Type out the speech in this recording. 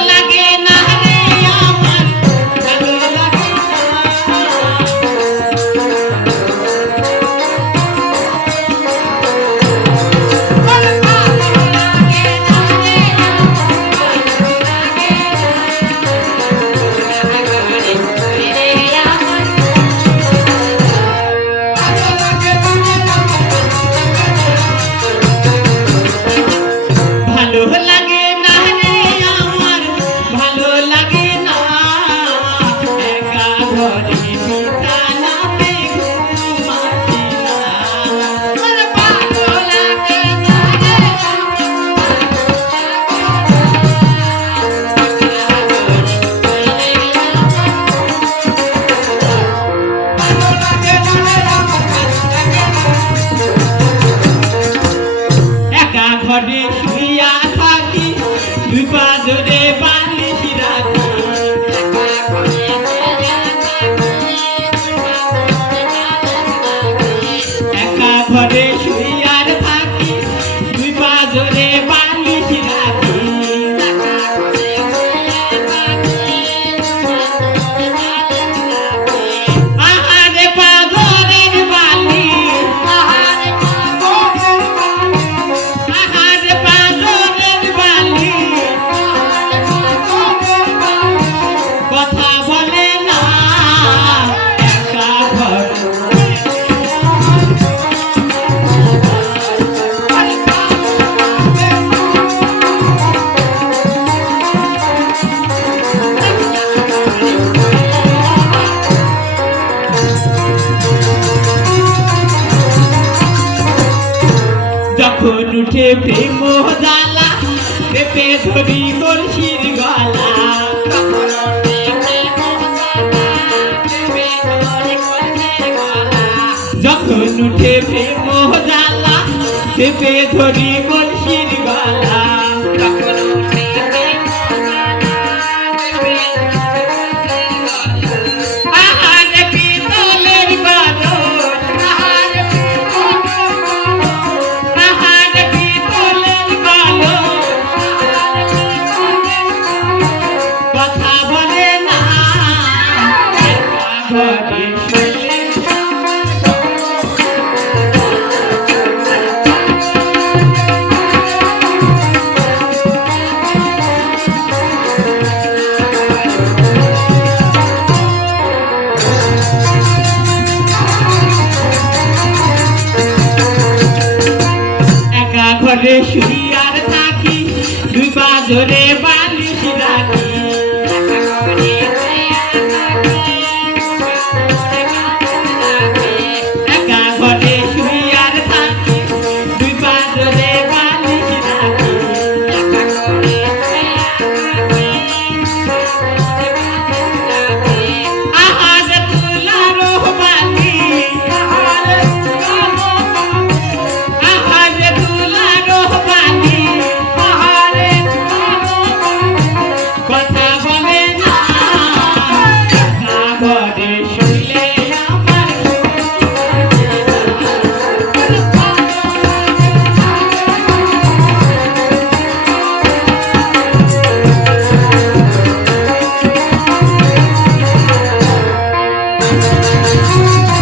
লাগে না রে আমার ভালো লাগে ঘরে শুইয়া থাকি দুই পা জোরে বালিশ রাখি একা ঘরে শুইয়ার থাকি দুই পা জোরে বালিশ রাখি আহারে পাগলের বালি কথা বলে না একা ঘর যখন উঠে প্রেম জ্বালা পেপে ধরি কলসির গলা যখন উঠে প্রেম জ্বালা পেপে ধরি কলসির গলা আহারে পিতলের বারোশ আহারে পিতলের বারোশ কথা বলে না ঘরে ঘরে শুইয়ার থাকি দুই পা জোরে বালিশ রাখি একা ঘরে শুইয়ার থাকি দুই পা জোরে বালিশ রাখি আহারে তুলারো বালি আহারে তুলারো বালি কথা বলে না ঘরে শুইলে আমার Thank you.